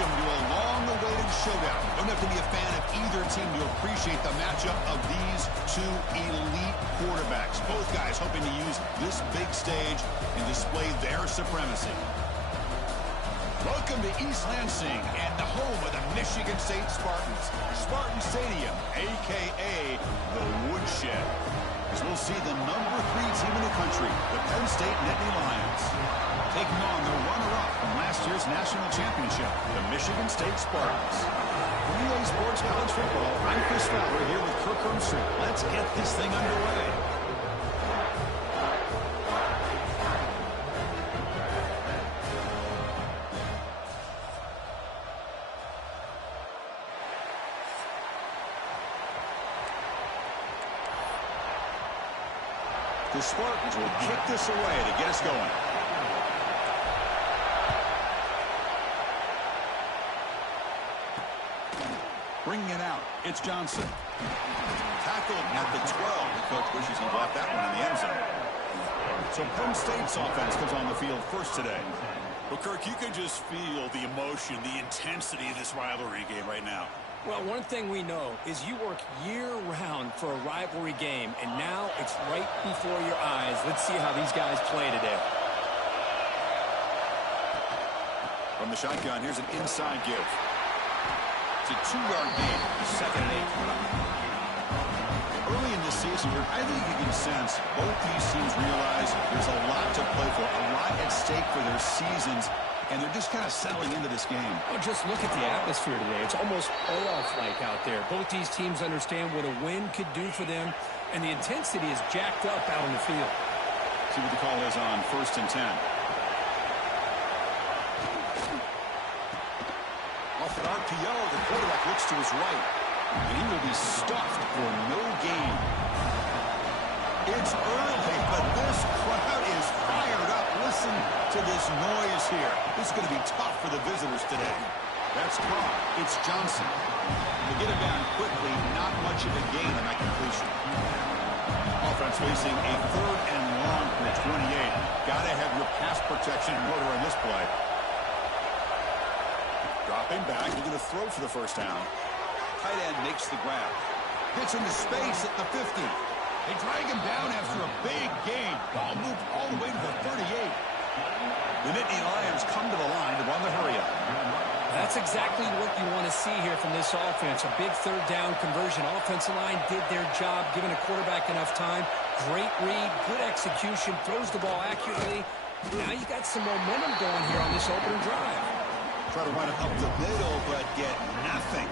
Welcome to a long-awaited showdown. Don't have to be a fan of either team to appreciate the matchup of these two elite quarterbacks. Both guys hoping to use this big stage and display their supremacy. Welcome to East Lansing and the home of the Michigan State Spartans. Spartan Stadium, a.k.a. the Woodshed. As we'll see the number 3 team in the country, the Penn State Nittany Lions, taking on their runner-up from last year's national championship, the Michigan State Spartans. For EA Sports College Football, I'm Chris Fowler here with Kirk Hermstrom. Let's get this thing underway. The Spartans will kick this away to get us going. Bringing it out, it's Johnson. Tackled at the 12. The coach wishes he left that one in the end zone. So Penn State's offense comes on the field first today. Well, Kirk, you can just feel the emotion, the intensity of this rivalry game right now. Well, one thing we know is you work year-round for a rivalry game, and now it's right before your eyes. Let's see how these guys play today. From the shotgun, here's an inside give. It's a 2-yard gain, 2nd and 8. Early in this season, I think you can sense both these teams realize there's a lot to play for, a lot at stake for their seasons, and they're just kind of settling into this game. Well, just look at the atmosphere today. It's almost playoff-like out there. Both these teams understand what a win could do for them, and the intensity is jacked up out on the field. See what the call is on 1st and 10. Off an RPO, the quarterback looks to his right, and he will be stuffed for no gain. It's early, but this crowd is fired up. Listen to this noise here. This is going to be tough for the visitors today. That's caught. It's Johnson. To get him down quickly, not much of a gain on that completion. Offense facing a 3rd and long from the 28. Got to have your pass protection in order on this play. Dropping back, they're going to throw for the first down. Tight end makes the grab. Gets into space at the 50. They drag him down after a big gain. Ball moved all the way to the 38. The Nittany Lions come to the line to run the hurry-up. That's exactly what you want to see here from this offense. A big 3rd down conversion. Offensive line did their job, giving a quarterback enough time. Great read, good execution, throws the ball accurately. Now you got some momentum going here on this opening drive. Try to run it up the middle, but get nothing.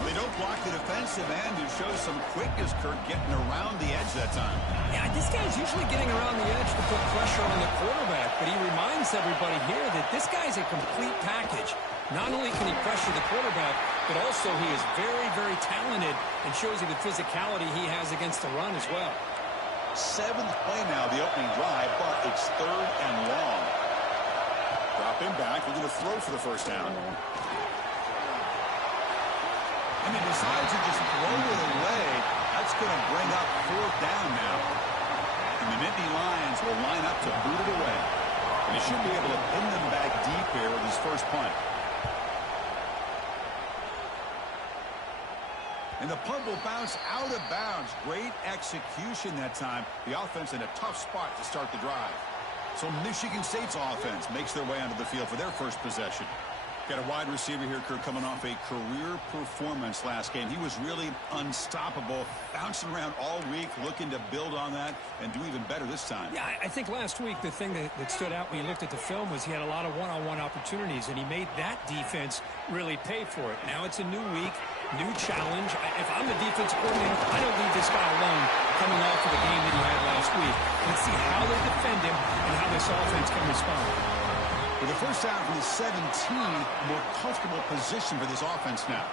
They don't block the defensive end, who shows some quickness, Kirk, getting around the edge that time. Yeah, this guy's usually getting around the edge to put pressure on the quarterback, but he reminds everybody here that this guy's a complete package. Not only can he pressure the quarterback, but also he is very, very talented and shows you the physicality he has against the run as well. 7th play now, the opening drive, but it's 3rd and long. Dropping back, we're going to throw for the first down. And he decides to just throw it away. That's going to bring up 4th down now. And the Nittany Lions will line up to boot it away. And they should be able to pin them back deep here with his first punt. And the punt will bounce out of bounds. Great execution that time. The offense in a tough spot to start the drive. So Michigan State's offense makes their way onto the field for their first possession. Got a wide receiver here, Kirk, coming off a career performance last game. He was really unstoppable, bouncing around all week, looking to build on that and do even better this time. Yeah, I think last week the thing that stood out when you looked at the film was he had a lot of one-on-one opportunities, and he made that defense really pay for it. Now it's a new week, new challenge. If I'm the defensive coordinator, I don't leave this guy alone coming off of the game that he had last week. Let's see how they defend him and how this offense can respond. With the first down from the 17, more comfortable position for this offense now.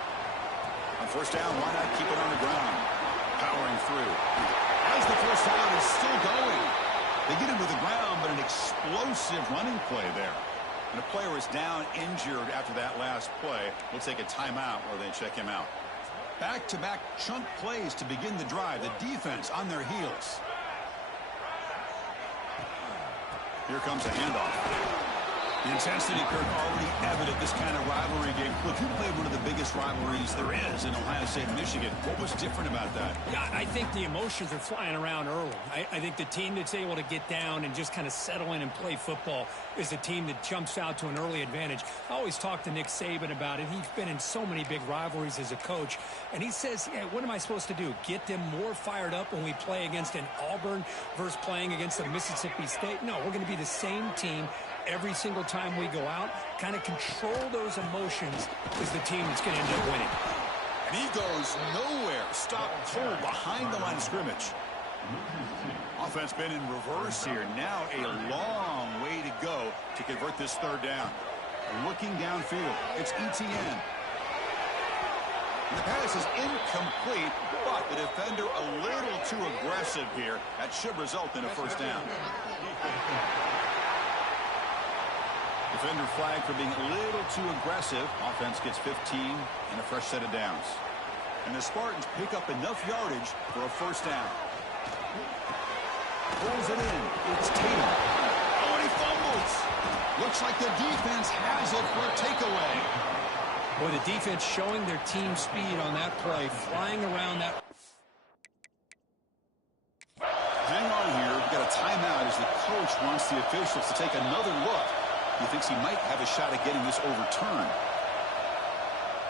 On first down, why not keep it on the ground? Powering through. As the first down is still going. They get him to the ground, but an explosive running play there. And a player is down injured after that last play. We'll take a timeout while they check him out. Back-to-back chunk plays to begin the drive. The defense on their heels. Here comes a handoff. The intensity, Kirk, already evident this kind of rivalry game. Look, you played one of the biggest rivalries there is in Ohio State and Michigan. What was different about that? Yeah, I think the emotions are flying around early. I think the team that's able to get down and just kind of settle in and play football is the team that jumps out to an early advantage. I always talk to Nick Saban about it. He's been in so many big rivalries as a coach, and he says, yeah, what am I supposed to do? Get them more fired up when we play against an Auburn versus playing against a Mississippi State? No, we're going to be the same team every single time we go out. Kind of control those emotions is the team that's going to end up winning. And he goes nowhere. Stop cold behind the line of scrimmage. Offense been in reverse here. Now a long way to go to convert this third down. Looking downfield, it's ETN. The pass is incomplete, but the defender a little too aggressive here. That should result in a first down. Defender flag for being a little too aggressive. Offense gets 15 and a fresh set of downs. And the Spartans pick up enough yardage for a first down. Pulls it in. It's Tatum. Oh, and he fumbles. Looks like the defense has it for a takeaway. Boy, the defense showing their team speed on that play, flying around that. Hang on here. We've got a timeout as the coach wants the officials to take another look. He thinks he might have a shot at getting this overturned.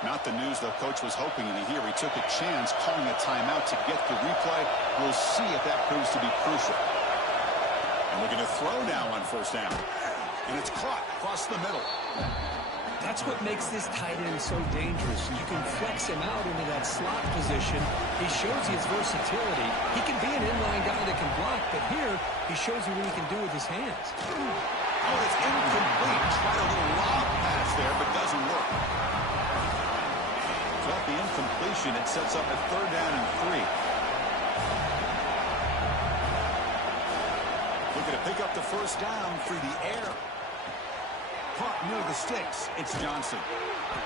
Not the news the coach was hoping to hear. He took a chance calling a timeout to get the replay. We'll see if that proves to be crucial. And looking to throw now on first down. And it's caught across the middle. That's what makes this tight end so dangerous. You can flex him out into that slot position. He shows you his versatility. He can be an inline guy that can block, but here he shows you what he can do with his hands. Oh, it's incomplete. Tried a little lob pass there, but doesn't work. So at the incompletion, it sets up a third down and 3. Looking to pick up the first down through the air. Caught near the sticks. It's Johnson.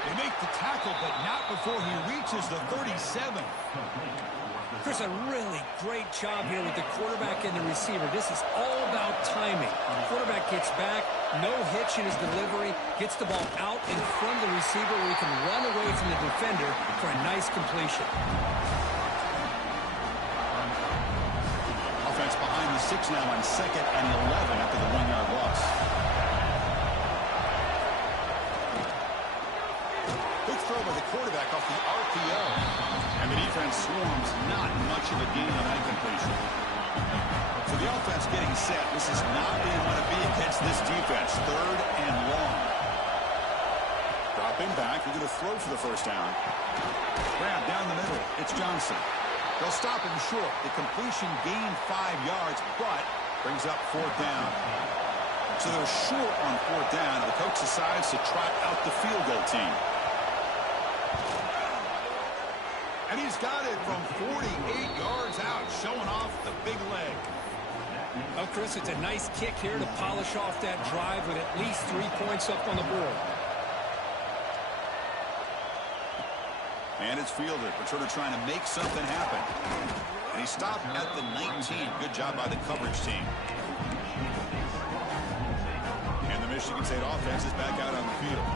They make the tackle, but not before he reaches the 37. Chris, a really great job here with the quarterback and the receiver. This is all about timing. The quarterback gets back, no hitch in his delivery, gets the ball out in front of the receiver where he can run away from the defender for a nice completion. Offense behind the 6 now on 2nd and 11 after the 1-yard loss. Big throw by the quarterback off the RPO. And the defense swarms, not much of a gain on that completion. So the offense getting set. This is not where you want to be against this defense. 3rd and long. Dropping back. We're going to throw for the first down. Grab down the middle. It's Johnson. They'll stop him short. The completion gained 5 yards, but brings up 4th down. So they're short on 4th down. And the coach decides to trot out the field goal team. And he's got it from 48 yards out, showing off the big leg. Well, Chris, it's a nice kick here to polish off that drive with at least 3 points up on the board. And it's fielded. Returner trying to make something happen. And he stopped at the 19. Good job by the coverage team. And the Michigan State offense is back out on the field.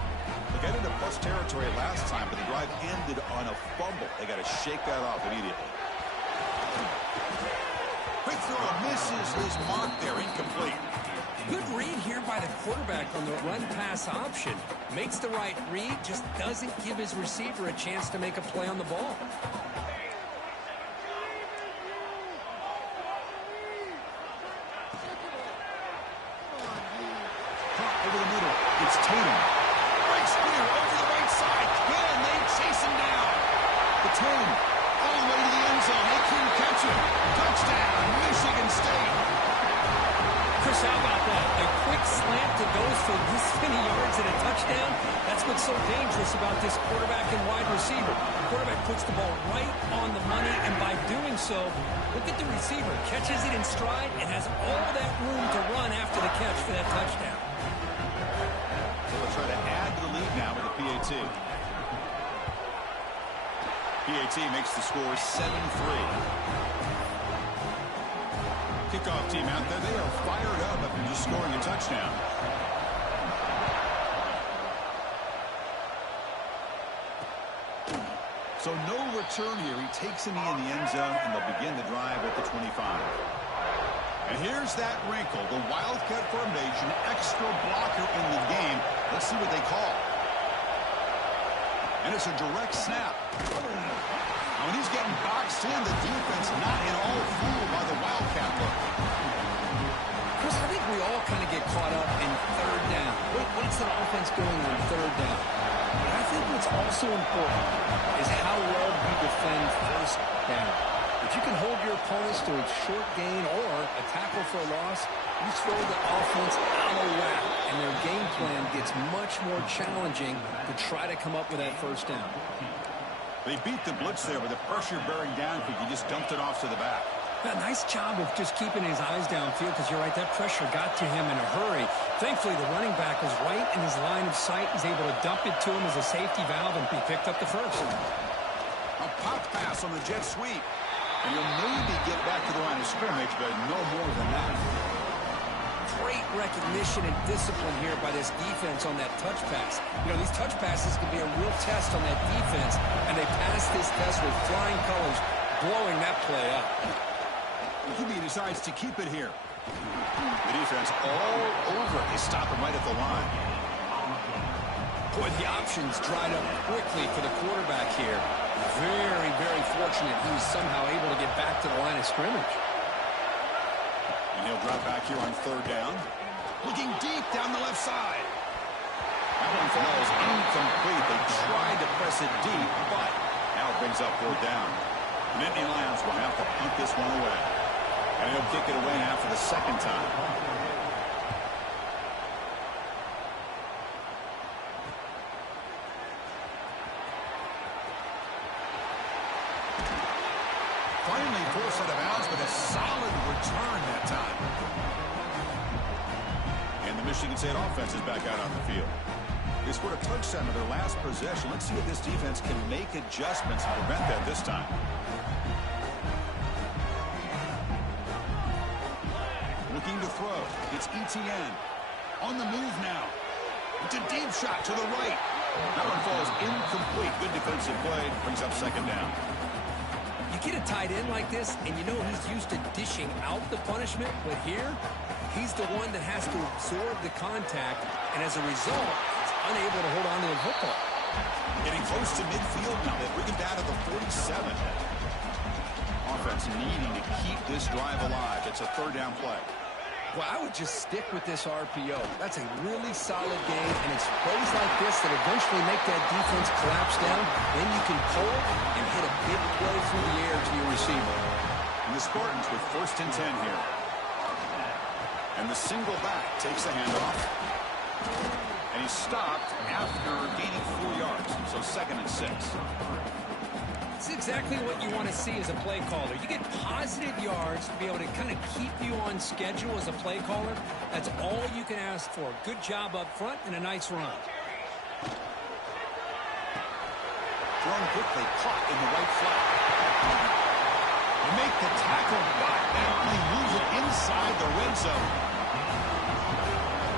They got into plus territory last time, but the drive ended on a fumble. They got to shake that off immediately. Quick throw misses his mark there, incomplete. Good read here by the quarterback on the run-pass option. Makes the right read, just doesn't give his receiver a chance to make a play on the ball. Caught over the middle. It's Tatum. Right spear over the right side. Can they chase him down? The 10. All the way to the end zone. They couldn't catch him. Touchdown, Michigan State. Chris, how about that? A quick slant that goes for this many yards and a touchdown. That's what's so dangerous about this quarterback and wide receiver. The quarterback puts the ball right on the money, and by doing so, look at the receiver. Catches it in stride and has all that room to run after the catch for that touchdown. So they'll try to add to the lead now with a PAT. PAT makes the score 7-3. Kickoff team out there. They are fired up after just scoring a touchdown. So no return here. He takes a knee in the end zone, and they'll begin the drive at the 25. And here's that wrinkle, the Wildcat formation, extra blocker in the game. Let's see what they call. And it's a direct snap. Now, when he's getting boxed in, the defense not at all fooled by the Wildcat look. Chris, I think we all kind of get caught up in third down. What's the offense doing on third down? But I think what's also important is how well you defend first down. If you can hold your opponents to a short gain or a tackle for a loss, you throw the offense out of whack, and their game plan gets much more challenging to try to come up with that first down. They beat the blitz there with the pressure bearing down because you just dumped it off to the back. A nice job of just keeping his eyes downfield because you're right, that pressure got to him in a hurry. Thankfully, the running back was right in his line of sight. He's able to dump it to him as a safety valve, and he picked up the first. A pop pass on the jet sweep. And you'll maybe get back to the line of scrimmage, but no more than that. Great recognition and discipline here by this defense on that touch pass. You know, these touch passes can be a real test on that defense, and they passed this test with flying colors, blowing that play up. He decides to keep it here. The defense all over. They stop him right at the line. Boy, the options dried up quickly for the quarterback here. Very, very fortunate he was somehow able to get back to the line of scrimmage. And he'll drop back here on third down. Looking deep down the left side. That one falls incomplete. They tried to press it deep, but now it brings up fourth down. The Nittany Lions will have to punt this one away. And he'll kick it away now for the second time. Finally forced out of bounds, but a solid return that time. And the Michigan State offense is back out on the field. They scored a touchdown in their last possession. Let's see if this defense can make adjustments and prevent that this time. Looking to throw. It's ETN. On the move now. It's a deep shot to the right. That one falls incomplete. Good defensive play. Brings up second down. You get a tight end like this, and you know he's used to dishing out the punishment, but here, he's the one that has to absorb the contact, and as a result, he's unable to hold on to the football. Getting close to midfield now. They bring it down to the 47. Offense needing to keep this drive alive. It's a third down play. Well, I would just stick with this RPO. That's a really solid game, and it's plays like this that eventually make that defense collapse down. Then you can pull and hit a big play through the air to your receiver. And the Spartans with 1st and 10 here. And the single back takes the handoff. And he's stopped after gaining 4 yards. So 2nd and 6. It's exactly what you want to see as a play caller. You get positive yards to be able to kind of keep you on schedule as a play caller. That's all you can ask for. Good job up front and a nice run. Thrown quickly, caught in the right flat. You make the tackle, but they lose it inside the red zone.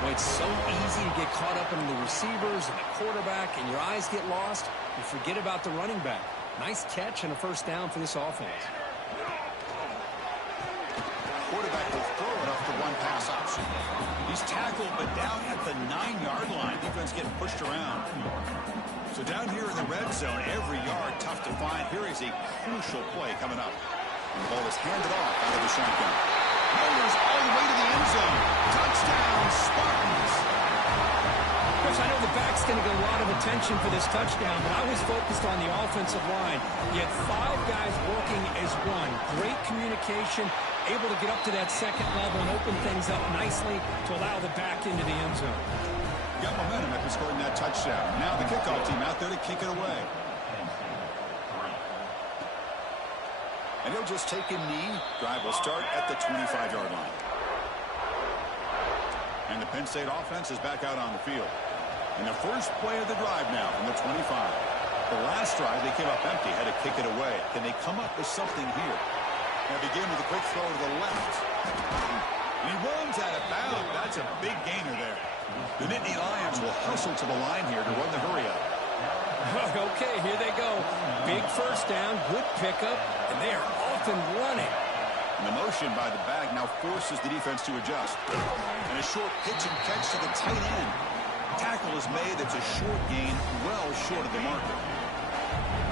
Well, it's so easy to get caught up in the receivers and the quarterback, and your eyes get lost. You forget about the running back. Nice catch and a first down for this offense. Quarterback will throw it off the one pass option. He's tackled, but down at the 9-yard line. Defense getting pushed around. So down here in the red zone, every yard tough to find. Here is a crucial play coming up. The ball is handed off out of the shotgun. Rolls all the way to the end zone. Touchdown, Spartans. Chris, I know the back's going to get a lot of attention for this touchdown, but I was focused on the offensive line. You had 5 guys working as one. Great communication, able to get up to that second level and open things up nicely to allow the back into the end zone. Got momentum after scoring that touchdown. Now the kickoff team out there to kick it away. And he'll just take a knee. Drive will start at the 25-yard line. And the Penn State offense is back out on the field. And the first play of the drive now from the 25. The last drive, they came up empty, had to kick it away. Can they come up with something here? Now begin with a quick throw to the left. And he runs out of bounds. That's a big gainer there. The Nittany Lions will hustle to the line here to run the hurry up. Okay, here they go. Big first down, good pickup, and they are off and running. And the motion by the back now forces the defense to adjust. And a short pitch and catch to the tight end. Tackle is made. It's a short gain, well short of the marker.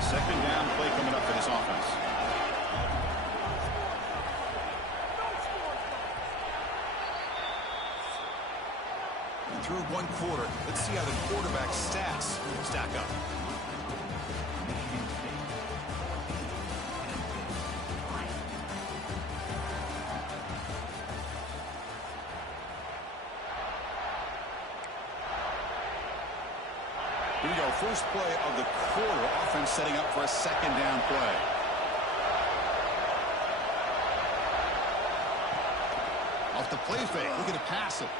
Second down play coming up for this offense. And through one quarter, let's see how the quarterback's stats stack up. Here we go, first play of the quarter. Offense setting up for a second down play. Off the play fake, looking to pass it.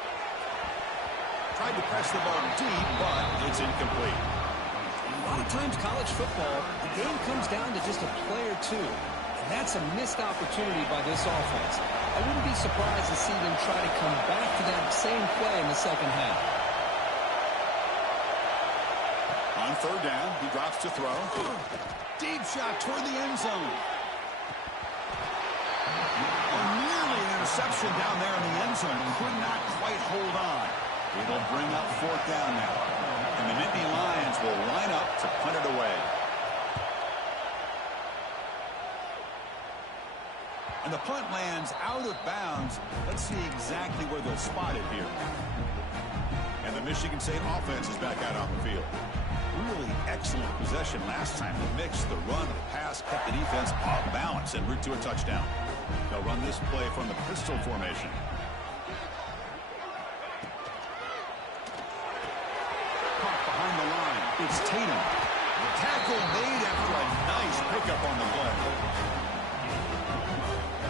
Tried to press the ball deep, but it's incomplete. A lot of times college football, the game comes down to just a play or two. And that's a missed opportunity by this offense. I wouldn't be surprised to see them try to come back to that same play in the second half. On third down, he drops to throw. Deep shot toward the end zone. Nearly an interception down there in the end zone. Could not quite hold on. It'll bring up fourth down now. And the Nittany Lions will line up to punt it away. And the punt lands out of bounds. Let's see exactly where they'll spot it here. And the Michigan State offense is back out on the field. Really excellent possession last time. The mix, the run, the pass, kept the defense off balance en route to a touchdown. They'll run this play from the pistol formation. Caught behind the line. It's Tatum. Tackle made after a nice pickup on the play.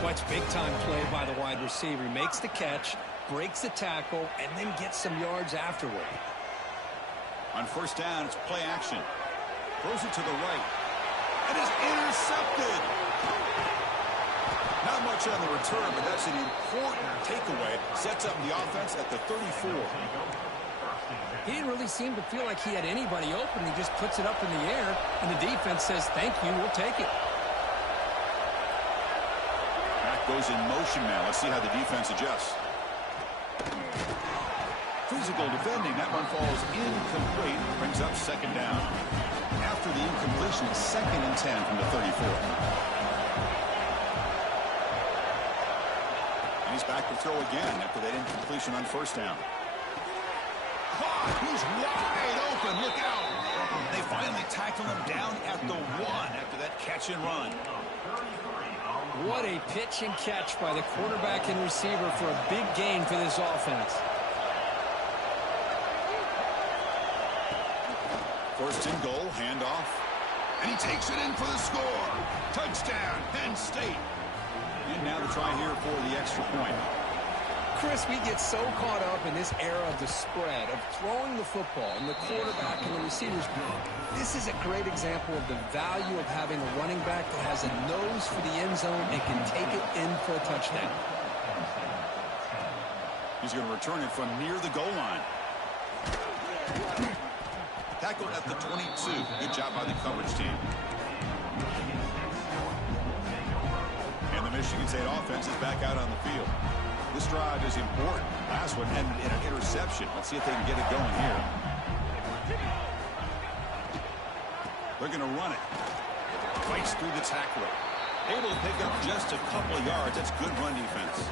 Watch big-time play by the wide receiver. He makes the catch, breaks the tackle, and then gets some yards afterward. On first down, it's play action. Throws it to the right. And is intercepted. Not much on the return, but that's an important takeaway. Sets up the offense at the 34. He didn't really seem to feel like he had anybody open. He just puts it up in the air, and the defense says, thank you, we'll take it. Back goes in motion now. Let's see how the defense adjusts. Physical defending. That one falls incomplete. Brings up second down. After the incompletion, it's 2nd and 10 from the 34. And he's back to throw again after that incompletion on first down. He's wide open. Look out. They finally tackle him down at the 1 after that catch and run. What a pitch and catch by the quarterback and receiver for a big gain for this offense. First and goal, handoff. And he takes it in for the score. Touchdown, Penn State. And now to try here for the extra point. Chris, we get so caught up in this era of the spread, of throwing the football, and the quarterback and the receivers. This is a great example of the value of having a running back that has a nose for the end zone and can take it in for a touchdown. He's going to return it from near the goal line. Tackled at the 22. Good job by the coverage team. And the Michigan State offense is back out on the field. This drive is important. Last one ended in an interception. Let's see if they can get it going here. They're going to run it. Fights through the tackler. Able to pick up just a couple of yards. That's good run defense.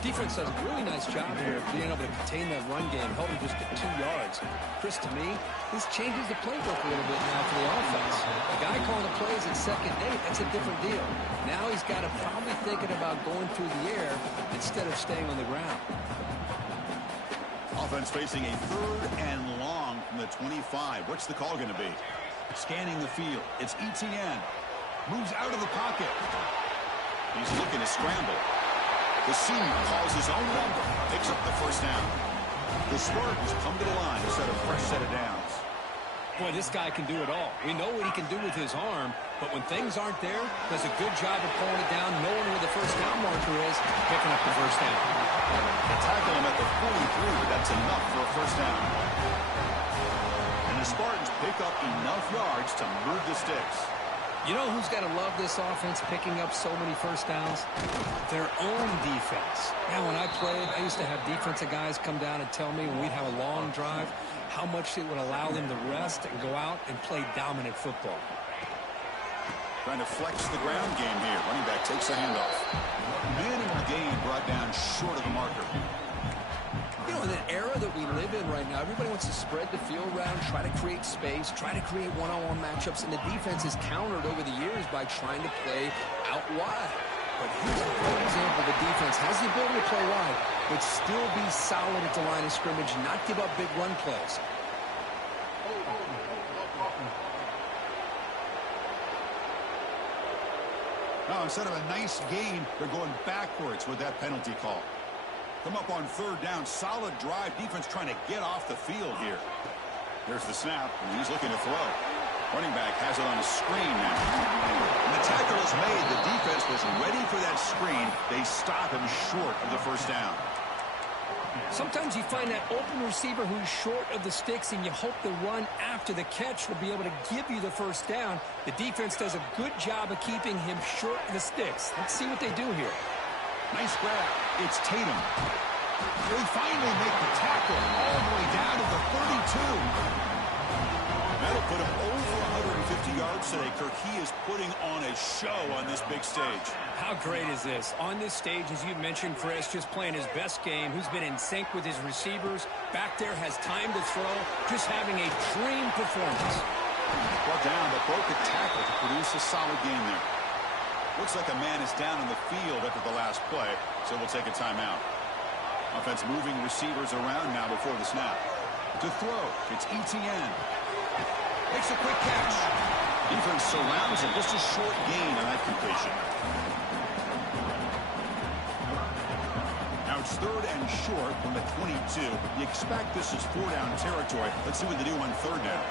Defense does a really nice job here of being able to contain that run game, help him just get 2 yards. Chris, to me, this changes the playbook a little bit now for the offense. The guy calling the plays at 2nd and 8, that's a different deal. Now he's got to probably thinking about going through the air instead of staying on the ground. Offense facing a 3rd and long from the 25. What's the call going to be? Scanning the field. It's ETN. Moves out of the pocket. He's looking to scramble. The senior calls his own number. Picks up the first down. The Spartans come to the line to set a fresh set of downs. Boy, this guy can do it all. We know what he can do with his arm, but when things aren't there, does a good job of pulling it down, knowing where the first down marker is, picking up the first down. They tackle him at the 43, but that's enough for a first down. And the Spartans pick up enough yards to move the sticks. You know who's got to love this offense picking up so many first downs? Their own defense. Now, when I played, I used to have defensive guys come down and tell me when we'd have a long drive how much it would allow them to rest and go out and play dominant football. Trying to flex the ground game here. Running back takes a handoff. Minimal gain brought down short of the marker. You know, in an era that we live in right now, everybody wants to spread the field around, try to create space, try to create one-on-one matchups, and the defense is countered over the years by trying to play out wide. But here's a great example. The defense has the ability to play wide, but still be solid at the line of scrimmage, not give up big run plays. Now, instead of a nice gain, they're going backwards with that penalty call. Come up on third down. Solid drive. Defense trying to get off the field here. There's the snap, and he's looking to throw. Running back has it on a screen now. When the tackle is made, the defense was ready for that screen. They stop him short of the first down. Sometimes you find that open receiver who's short of the sticks, and you hope the run after the catch will be able to give you the first down. The defense does a good job of keeping him short of the sticks. Let's see what they do here. Nice grab. It's Tatum. They finally make the tackle all the way down to the 32. That'll put him over 150 yards today. Kirk, he is putting on a show on this big stage. How great is this? On this stage, as you mentioned, Chris, just playing his best game. Who's been in sync with his receivers. Back there, has time to throw. Just having a dream performance. Brought down, but broke a tackle to produce a solid game there. Looks like a man is down in the field after the last play, so we'll take a timeout. Offense moving receivers around now before the snap. To throw, it's ETN. Makes a quick catch. Defense surrounds him. Just a short gain on that completion. Now it's third and short from the 22. You expect this is 4-down territory. Let's see what they do on third down.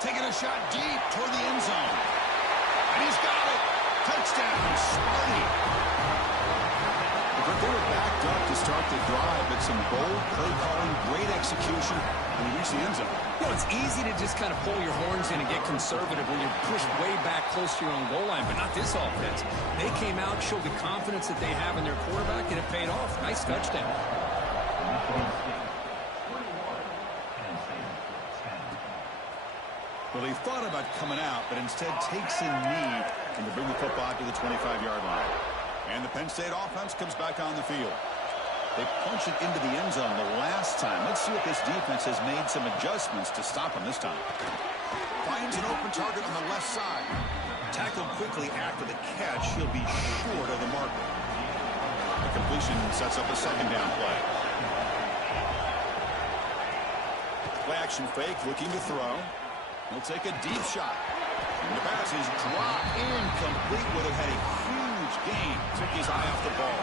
Taking a shot deep toward the end zone. And he's got it. Touchdown, Sparty. They were backed up to start the drive, but some bold play calling, great execution, and he reached the end zone. You know, it's easy to just kind of pull your horns in and get conservative when you're pushed way back close to your own goal line, but not this offense. They came out, showed the confidence that they have in their quarterback, and it paid off. Nice touchdown. Well, he thought about coming out, but instead takes a knee and to bring the football to the 25-yard line. And the Penn State offense comes back on the field. They punch it into the end zone the last time. Let's see if this defense has made some adjustments to stop him this time. Finds an open target on the left side. Tackled quickly after the catch. He'll be short of the marker. The completion sets up a second down play. Play action fake, looking to throw. He'll take a deep shot. And the pass is dropped incomplete. Would have had a huge gain. Took his eye off the ball.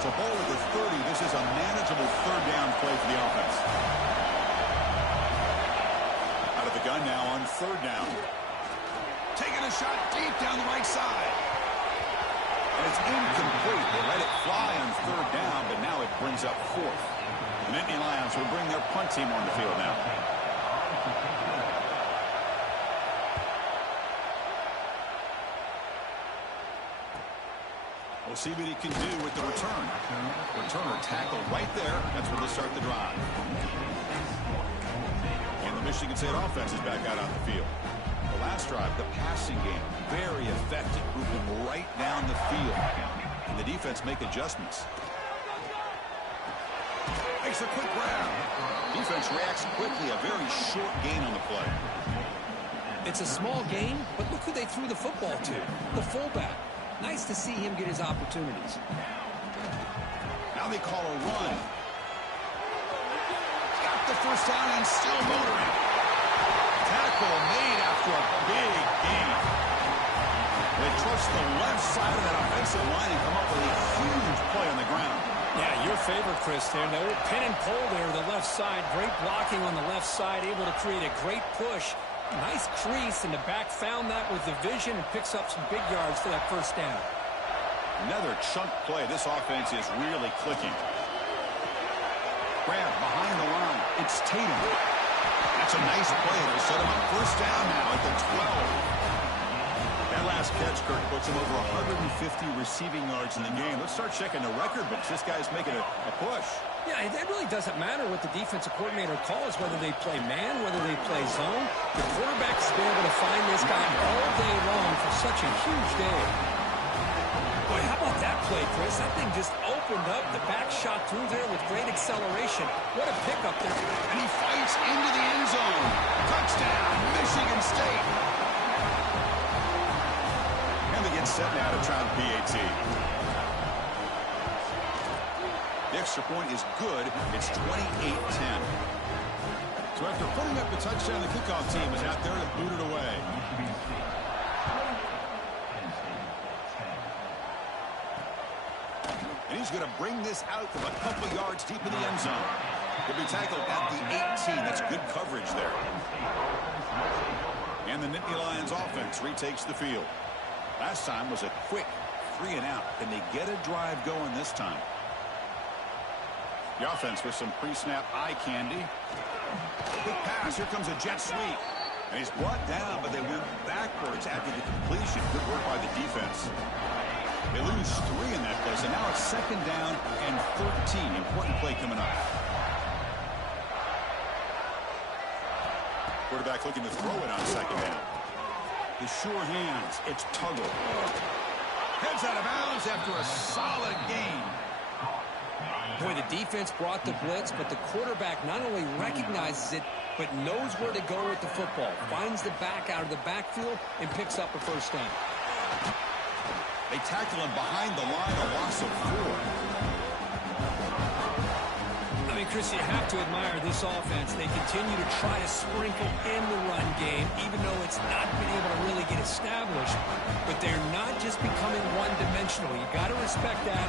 So ball at the 30. This is a manageable third down play for the offense. Out of the gun now on third down. Taking a shot deep down the right side. And it's incomplete. They let it fly on third down, but now it brings up fourth. The Nittany Lions will bring their punt team on the field now. We'll see what he can do with the return. Returner tackled right there. That's where they'll start the drive. And the Michigan State offense is back out on the field. The last drive, the passing game, very effective. Moving right down the field. And the defense make adjustments. Makes a quick grab. Defense reacts quickly. A very short gain on the play. It's a small gain, but look who they threw the football to. The fullback. Nice to see him get his opportunities. Now they call a run. Got the first down and still motoring. Tackle made after a big gain. They trust the left side of that offensive line and come up with a huge play on the ground. Yeah, your favorite, Chris, there. The old pin and pull there, the left side. Great blocking on the left side, able to create a great push. Nice crease, and the back found that with the vision and picks up some big yards for that first down. Another chunk play. This offense is really clicking. Grab behind the line. It's Tatum. That's a nice play. It'll set him up first down now at the 12. That last catch, Kirk, puts him over 150 receiving yards in the game. Let's start checking the record books. This guy's making a push. Yeah, it really doesn't matter what the defensive coordinator calls, whether they play man, whether they play zone. The quarterback's been able to find this guy all day long for such a huge day. Boy, how about that play, Chris? That thing just opened up. The back shot through there with great acceleration. What a pickup there. And he fights into the end zone. Touchdown, Michigan State. And they get set now to try the PAT. The extra point is good. It's 28-10. So after putting up the touchdown, the kickoff team is out there to boot it away. And he's going to bring this out from a couple yards deep in the end zone. He'll be tackled at the 18. That's good coverage there. And the Nittany Lions offense retakes the field. Last time was a quick 3 and out. Can they get a drive going this time? The offense with some pre-snap eye candy. Quick pass. Here comes a jet sweep. And he's brought down, but they went backwards after the completion. Good work by the defense. They lose 3 in that play, so now it's second down and 13. Important play coming up. Quarterback looking to throw it on second down. The sure hands. It's Tuggle. Heads out of bounds after a solid game. Boy, the defense brought the blitz, but the quarterback not only recognizes it, but knows where to go with the football. Finds the back out of the backfield and picks up a first down. They tackle him behind the line, a loss of 4. I mean, Chris, you have to admire this offense. They continue to try to sprinkle in the run game, even though it's not been able to really get established. But they're not just becoming one-dimensional. You got to respect that.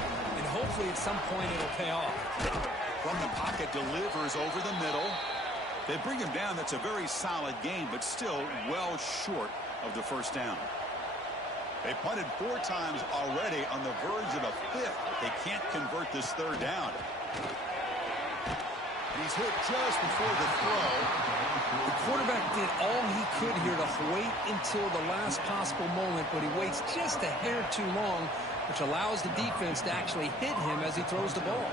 Hopefully at some point it'll pay off. From the pocket, delivers over the middle. They bring him down. That's a very solid game, but still well short of the first down. They punted 4 times already, on the verge of a 5th. They can't convert this third down. And he's hit just before the throw. The quarterback did all he could here to wait until the last possible moment, but he waits just a hair too long, which allows the defense to actually hit him as he throws the ball.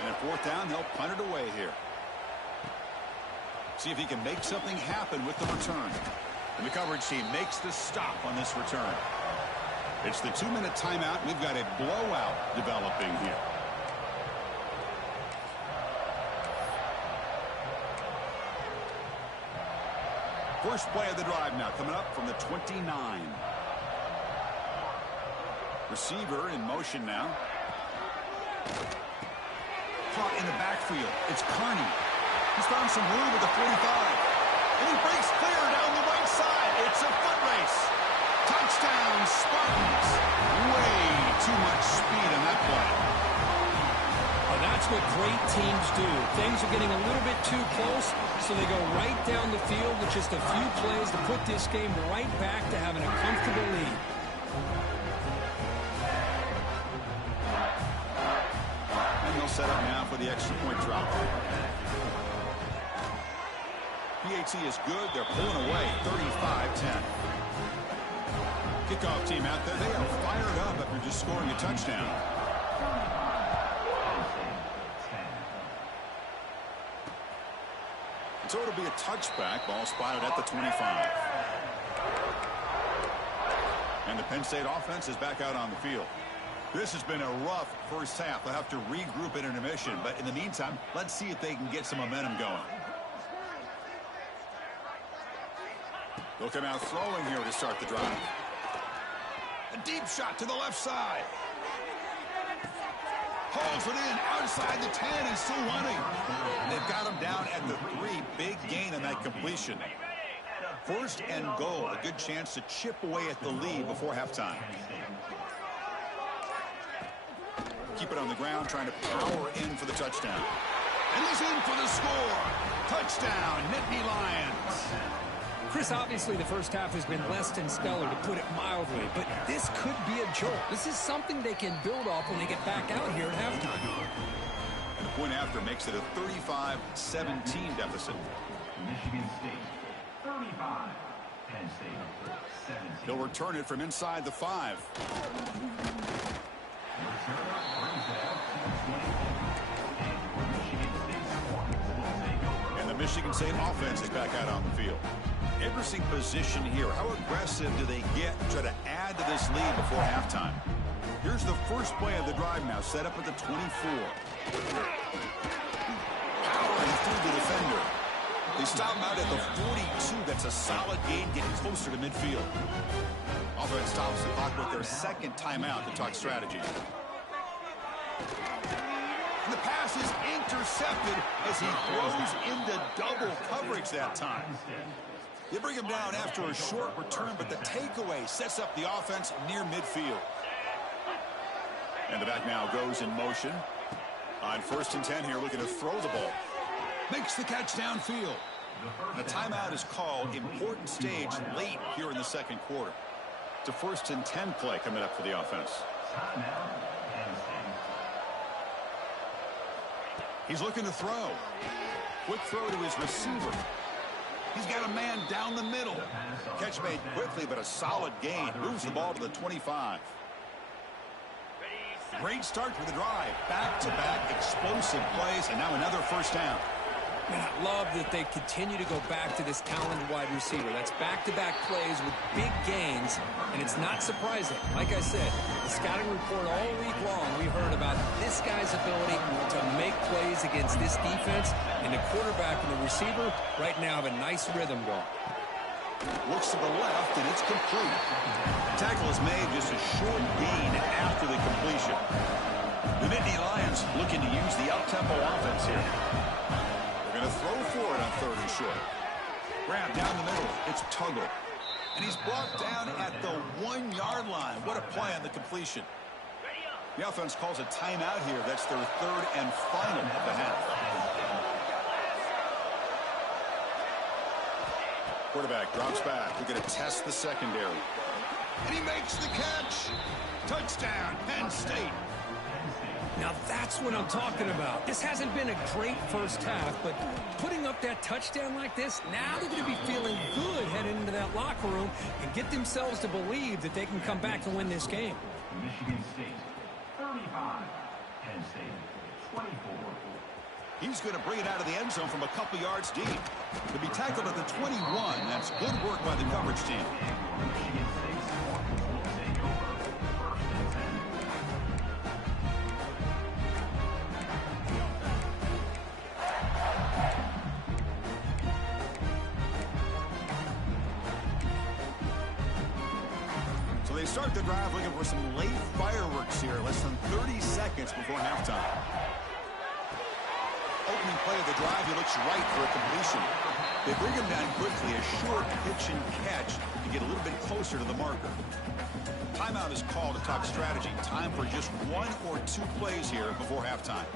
And at 4th down, they'll punt it away here. See if he can make something happen with the return. And the coverage team makes the stop on this return. It's the 2-minute timeout. We've got a blowout developing here. First play of the drive now coming up from the 29. Receiver in motion now. Caught in the backfield. It's Carney. He's found some room at the 45. And he breaks clear down the right side. It's a foot race. Touchdown, Spartans. Way too much speed in that play. Well, that's what great teams do. Things are getting a little bit too close, so they go right down the field with just a few plays to put this game right back to having a comfortable lead. Set up now for the extra point drop. PAT is good. They're pulling away 35-10. Kickoff team out there. They are fired up after just scoring a touchdown. So it'll be a touchback. Ball spotted at the 25. And the Penn State offense is back out on the field. This has been a rough first half. They'll have to regroup at intermission. But in the meantime, let's see if they can get some momentum going. They'll come out throwing here to start the drive. A deep shot to the left side. Hauls it in outside the 10 and still running. They've got him down at the 3. Big gain on that completion. First and goal. A good chance to chip away at the lead before halftime. Keep it on the ground, trying to power in for the touchdown. And he's in for the score. Touchdown, Nittany Lions. Chris, obviously the first half has been less than stellar, to put it mildly, but this could be a jolt. This is something they can build off when they get back out here at halftime. And the point after makes it a 35-17 deficit. Michigan State 35, Penn State 17. He'll return it from inside the 5. And the Michigan State offense is back out on the field. Interesting position here. How aggressive do they get to try to add to this lead before halftime? Here's the first play of the drive now, set up at the 24. Powering through the defender. They stop him out at the 42. That's a solid gain, getting closer to midfield. Offense stops the clock with their second timeout to talk strategy. And the pass is intercepted as he throws into double coverage that time. They bring him down after a short return, but the takeaway sets up the offense near midfield. And the back now goes in motion. On 1st and 10 here, looking to throw the ball. Makes the catch downfield. And a timeout is called. Important stage late here in the second quarter. It's a 1st and 10 play coming up for the offense. He's looking to throw. Quick throw to his receiver. He's got a man down the middle. Catch made quickly, but a solid gain. Moves the ball to the 25. Great start to the drive. Back-to-back explosive plays, and now another first down. Man, I love that they continue to go back to this talented wide receiver. That's back-to-back plays with big gains, and it's not surprising. Like I said, the scouting report all week long, we heard about this guy's ability to make plays against this defense, and the quarterback and the receiver right now have a nice rhythm going. Looks to the left, and it's complete. The tackle is made just a short gain after the completion. The Nittany Lions looking to use the up-tempo offense here. They're going to throw for it on 3rd and short. Grab down the middle. It's Tuggle. And he's brought down at the 1-yard line. What a play on the completion. The offense calls a timeout here. That's their 3rd and final of the half. Quarterback drops back. We're going to test the secondary. And he makes the catch. Touchdown, Penn State. Now that's what I'm talking about. This hasn't been a great first half, but putting up that touchdown like this, now they're going to be feeling good heading into that locker room and get themselves to believe that they can come back and win this game. Michigan State 35, Penn State 24. He's going to bring it out of the end zone from a couple yards deep. To be tackled at the 21, that's good work by the coverage team. So they start the drive looking for some late fireworks here, less than 30 seconds before halftime. Opening play of the drive, he looks right for a completion. They bring him down quickly, a short pitch and catch to get a little bit closer to the marker. Timeout is called to talk strategy. Time for just 1 or 2 plays here before halftime.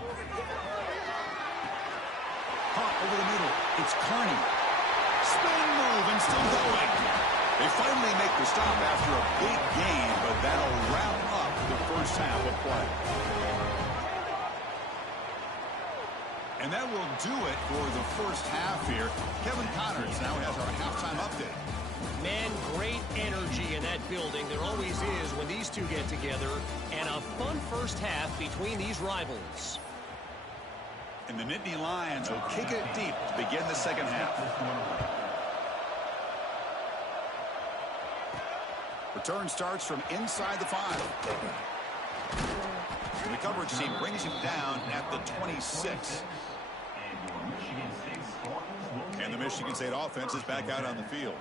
Caught over the middle. It's Carney. Spin move and still going. They finally make the stop after a big gain, but that'll wrap up the first half of play. And that will do it for the first half here. Kevin Connors now has our halftime update. Man, great energy in that building. There always is when these two get together. And a fun first half between these rivals. And the Nittany Lions will kick it deep to begin the second half. Return starts from inside the 5. And the coverage team brings him down at the 26. And the Michigan State offense is back out on the field.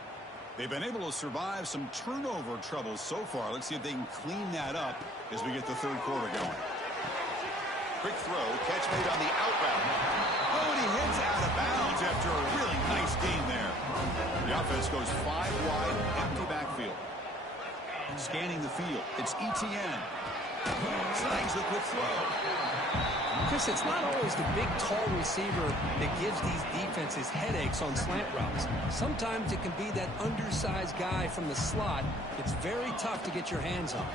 They've been able to survive some turnover troubles so far. Let's see if they can clean that up as we get the third quarter going. Quick throw, catch made on the out route. Oh, and he heads out of bounds after a really nice gain there. The offense goes 5 wide, empty backfield. Scanning the field, it's Etienne. Snags the quick throw. Chris, it's not always the big, tall receiver that gives these defenses headaches on slant routes. Sometimes it can be that undersized guy from the slot. It's very tough to get your hands on.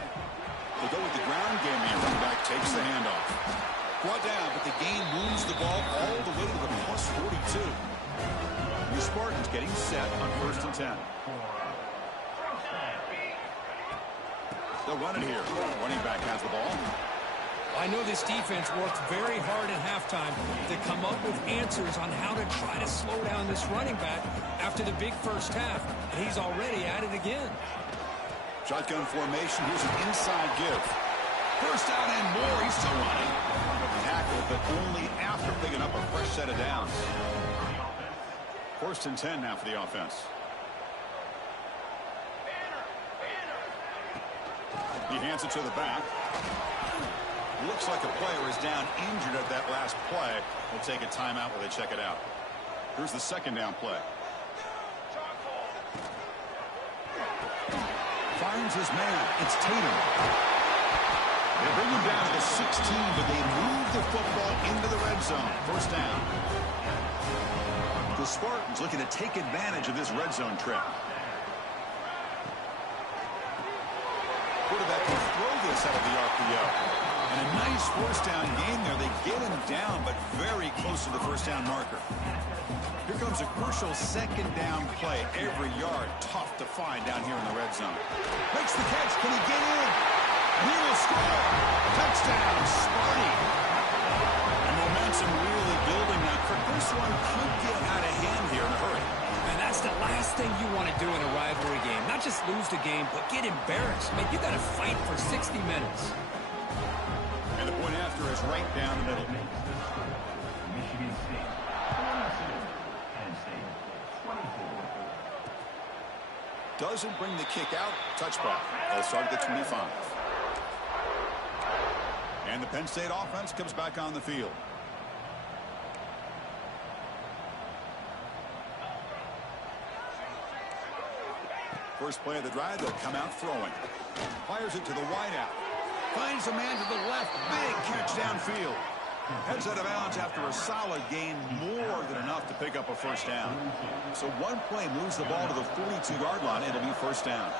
They go with the ground game here. Running back takes the handoff. Brought down the gain moves the ball all the way to the plus 42. The Spartans getting set on 1st and 10. They'll run it here. Running back has the ball. I know this defense worked very hard at halftime to come up with answers on how to try to slow down this running back after the big first half, and he's already at it again. Shotgun formation. Here's an inside give. First down and more. He's still running. Tackle, but only after picking up a fresh set of downs. 1st and 10 now for the offense. He hands it to the back. Looks like a player is down injured at that last play. We'll take a timeout while they check it out. Here's the 2nd down play. Finds his man. It's Tatum. They bring him down to the 16, but they move the football into the red zone. 1st down. The Spartans looking to take advantage of this red zone trip. Quarterback can throw this out of the RPO. And a nice 1st down gain there. They get him down, but very close to the 1st down marker. Here comes a crucial 2nd down play. Every yard tough to find down here in the red zone. Makes the catch. Can he get in? And he will score. Touchdown, Sparty. And momentum really building now. This one could get out of hand here in a hurry. And that's the last thing you want to do in a rivalry game. Not just lose the game, but get embarrassed. I mean, you got to fight for 60 minutes. And the point after is right down the middle. Michigan State 22, Penn State 24. Doesn't bring the kick out. Touchback. They'll start at the 25. And the Penn State offense comes back on the field. First play of the drive, they'll come out throwing. Fires it to the wideout. Finds a man to the left. Big catch downfield. Heads out of bounds after a solid gain, more than enough to pick up a 1st down. So one play moves the ball to the 42-yard line. It'll be 1st down.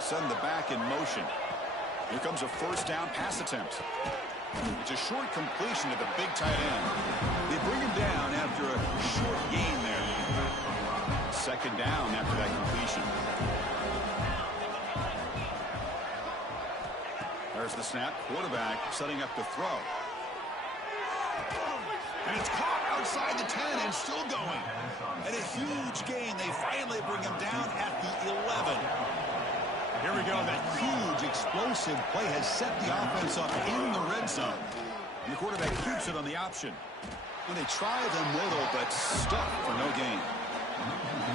Send the back in motion. Here comes a 1st down pass attempt. It's a short completion to the big tight end. They bring him down after a short gain there. 2nd down after that completion. There's the snap. Quarterback setting up to throw. And it's caught outside the 10 and still going. And a huge gain. They finally bring him down at the 11. Here we go. That huge explosive play has set the offense up in the red zone. And the quarterback keeps it on the option. And they try the middle, but stuck for no gain.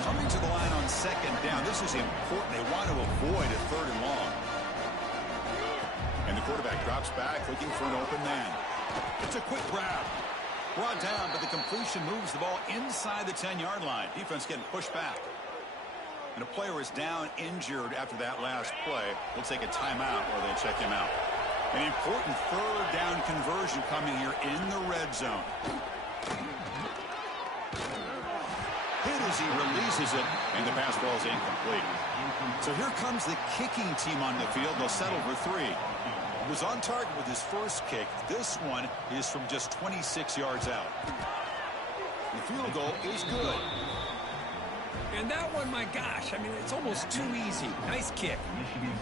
Coming to the line on 2nd down. This is important. They want to avoid a 3rd and long. And the quarterback drops back, looking for an open man. It's a quick grab. Brought down, but the completion moves the ball inside the 10-yard line. Defense getting pushed back. And a player is down injured after that last play. We'll take a timeout while they check him out. An important 3rd down conversion coming here in the red zone. Hit as he releases it, and the pass ball is incomplete. So here comes the kicking team on the field. They'll settle for 3. Was on target with his first kick. This one is from just 26 yards out. The field goal is good. And that one, my gosh, I mean, it's almost too easy. Nice kick.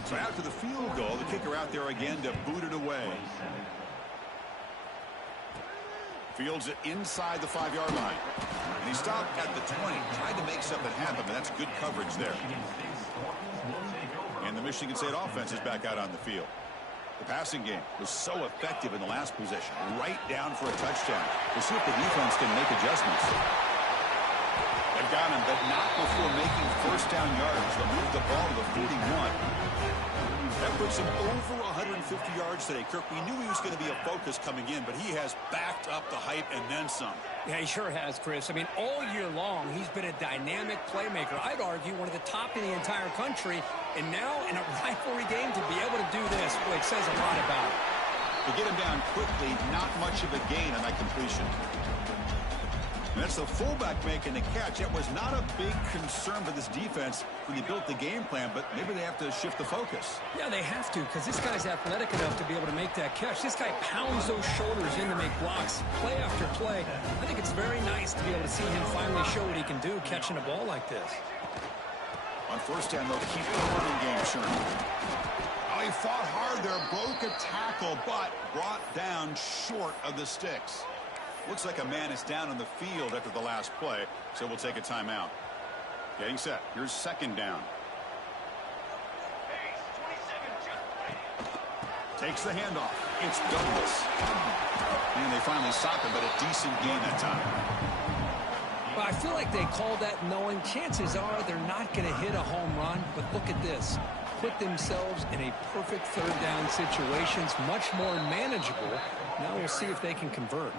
So after the field goal, the kicker out there again to boot it away. Fields it inside the 5-yard line. And he stopped at the 20. Tried to make something happen, but that's good coverage there. And the Michigan State offense is back out on the field. The passing game was so effective in the last possession. Right down for a touchdown. We'll see if the defense can make adjustments. They've got him, but not before making 1st down yards. They'll move the ball to the 41. That puts him over 150 yards today. Kirk, we knew he was going to be a focus coming in, but he has backed up the hype and then some. Yeah, he sure has, Chris. I mean, all year long, he's been a dynamic playmaker. I'd argue one of the top in the entire country. And now, in a rivalry game, to be able to do this, boy, it says a lot about it. To get him down quickly, not much of a gain on that completion. And that's the fullback making the catch. It was not a big concern for this defense when they built the game plan, but maybe they have to shift the focus. Yeah, they have to, because this guy's athletic enough to be able to make that catch. This guy pounds those shoulders in to make blocks play after play. I think it's very nice to be able to see him finally show what he can do catching a ball like this. On first down, they'll keep the running game churning. Oh, he fought hard there, broke a tackle, but brought down short of the sticks. Looks like a man is down on the field after the last play, so we'll take a timeout. Getting set. Here's second down. Takes the handoff. It's Douglas. And they finally stop him, but a decent gain that time. Well, I feel like they called that knowing chances are they're not going to hit a home run, but look at this. Put themselves in a perfect third down situations, much more manageable. Now we'll see if they can convert.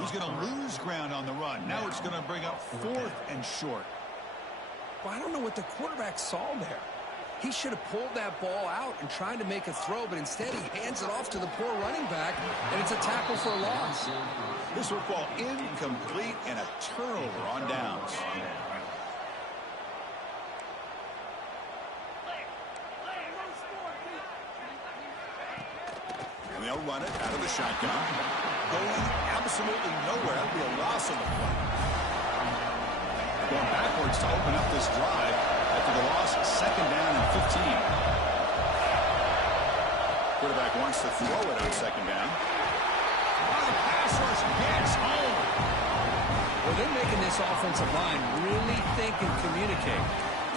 He's going to lose ground on the run. Now it's going to bring up 4th and short. Well, I don't know what the quarterback saw there. He should have pulled that ball out and tried to make a throw, but instead he hands it off to the poor running back, and it's a tackle for a loss. This will fall incomplete and a turnover on downs. And they'll run it out of the shotgun. Going absolutely nowhere. That'll be a loss on the play. Going backwards to open up this drive after the loss, second down and 15. Quarterback wants to throw it on second down. Oh, the pass rush gets home. Well, they're making this offensive line really think and communicate.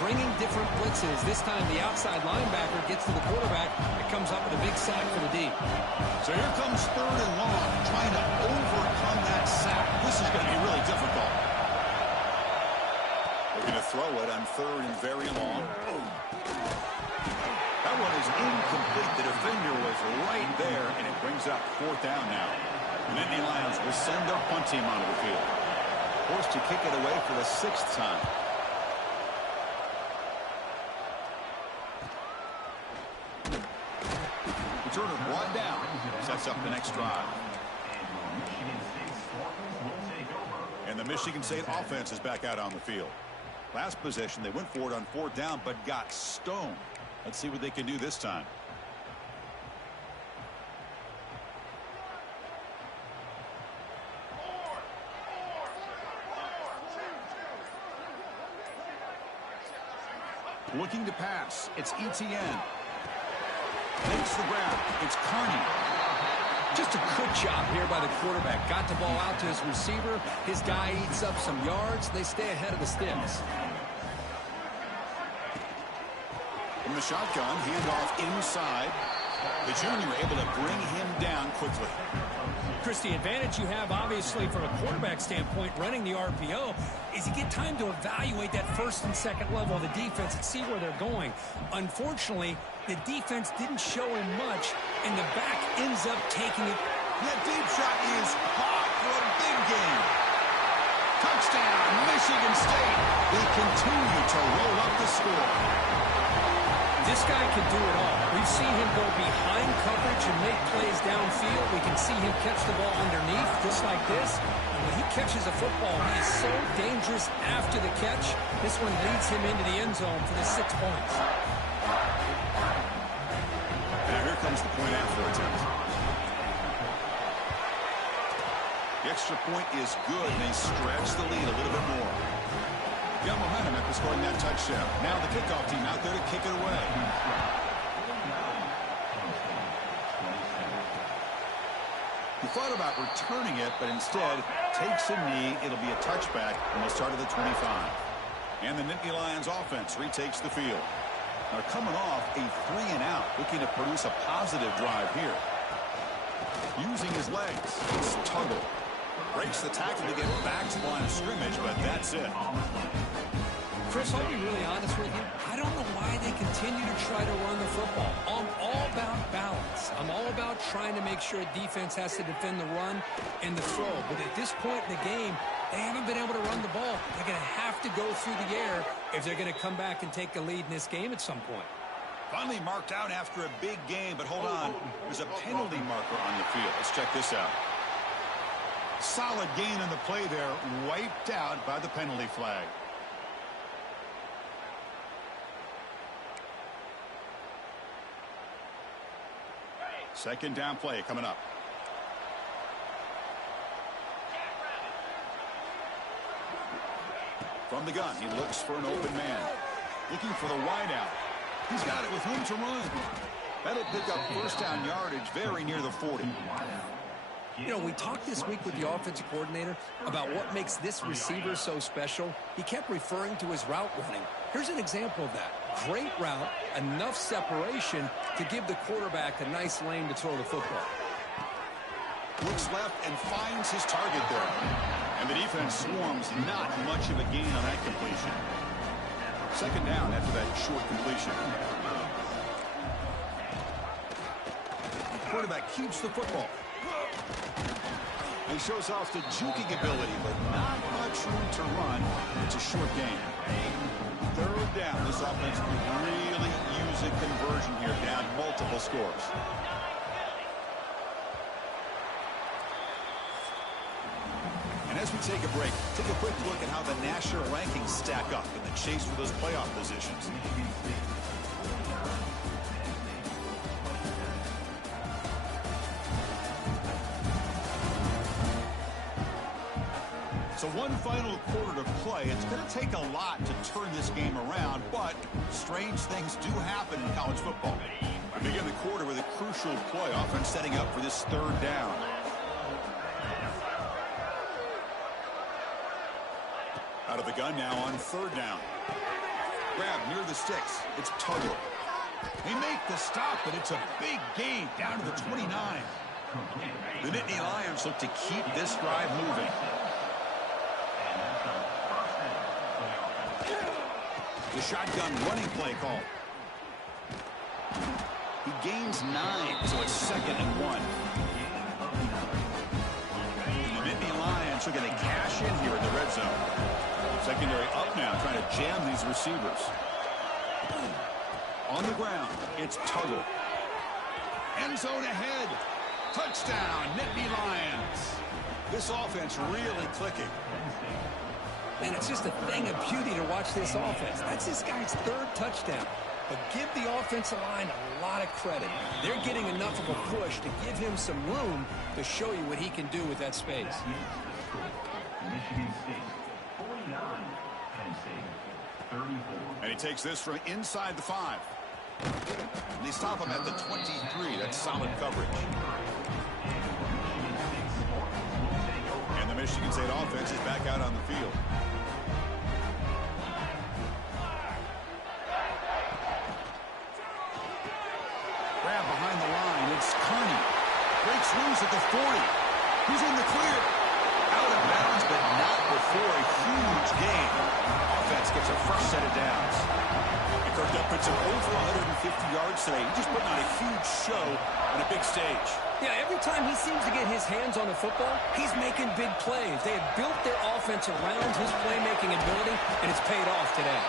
Bringing different blitzes. This time the outside linebacker gets to the quarterback. It comes up with a big sack for the D. So here comes third and long, trying to overcome that sack. This is going to be really difficult. Looking to throw it on third and very long. That one is incomplete. The defender was right there, and it brings up 4th down now. The Nittany Lions will send their punt team onto the field. Forced to kick it away for the 6th time. Returner brought down. Sets up the next drive. And the Michigan State offense is back out on the field. Last possession, they went for it on 4th down, but got stoned. Let's see what they can do this time. Looking to pass. It's Etienne. Takes the grab. It's Carney. Just a good job here by the quarterback. Got the ball out to his receiver. His guy eats up some yards. They stay ahead of the sticks. From the shotgun, handoff inside. The junior able to bring him down quickly. Chris, the advantage you have, obviously, from a quarterback standpoint, running the RPO, is you get time to evaluate that first and second level of the defense and see where they're going. Unfortunately, the defense didn't show him much, and the back ends up taking it. That deep shot is caught for a big gain. Touchdown, Michigan State. They continue to roll up the score. This guy can do it all. We've seen him go behind coverage and make plays downfield. We can see him catch the ball underneath, just like this. And when he catches a football, he is so dangerous after the catch. This one leads him into the end zone for the 6 points. Now here comes the point after attempt. The extra point is good, and they stretch the lead a little bit more. Got momentum after scoring that touchdown. Now the kickoff team out there to kick it away. He thought about returning it, but instead takes a knee. It'll be a touchback, and they'll start at the 25. And the Nittany Lions offense retakes the field. They're coming off a 3-and-out, looking to produce a positive drive here. Using his legs, it's Tuggle. Breaks the tackle to get back to the line of scrimmage, but that's it. Chris, I'll be really honest with you. I don't know why they continue to try to run the football. I'm all about balance. I'm all about trying to make sure a defense has to defend the run and the throw. But at this point in the game, they haven't been able to run the ball. They're going to have to go through the air if they're going to come back and take the lead in this game at some point. Finally marked out after a big game, but hold on. There's a penalty marker on the field. Let's check this out. Solid gain on the play there, wiped out by the penalty flag. Second down play coming up. From the gun, he looks for an open man. Looking for the wideout. He's got it with room to run. That'll pick up first down yardage very near the 40. You know, we talked this week with the offensive coordinator about what makes this receiver so special. He kept referring to his route running. Here's an example of that. Great route, enough separation to give the quarterback a nice lane to throw the football. Looks left and finds his target there. And the defense swarms, not much of a gain on that completion. Second down after that short completion. Quarterback keeps the football. He shows off the juking ability, but not much room to run. It's a short game. Third down. This offense could really use a conversion here, down multiple scores. And as we take a break, take a quick look at how the national rankings stack up in the chase for those playoff positions. So one final quarter to play. It's going to take a lot to turn this game around, but strange things do happen in college football. We begin the quarter with a crucial play, offense setting up for this third down. Out of the gun now on third down. Grab near the sticks. It's Tuggle. They make the stop, but it's a big gain down to the 29. The Nittany Lions look to keep this drive moving. The shotgun running play call. He gains 9, so it's 2nd and 1. And the Nittany Lions are going to cash in here in the red zone. Secondary up now, trying to jam these receivers. On the ground, it's Tuggle. End zone ahead. Touchdown, Nittany Lions. This offense really clicking. And it's just a thing of beauty to watch this offense. That's this guy's third touchdown. But give the offensive line a lot of credit. They're getting enough of a push to give him some room to show you what he can do with that space. Michigan State 49, Penn State 34. And he takes this from inside the 5. And they stop him at the 23. That's solid coverage. And the Michigan State offense is back out on the field. Grab behind the line. It's Kearney. Breaks loose at the 40. He's in the clear. Out of bounds, but not before a huge gain. Offense gets a fresh set of downs. And Kirk puts him over 150 yards today. He's just putting on a huge show on a big stage. Yeah, every time he seems to get his hands on the football, he's making big plays. They have built their offense around his playmaking ability, and it's paid off today.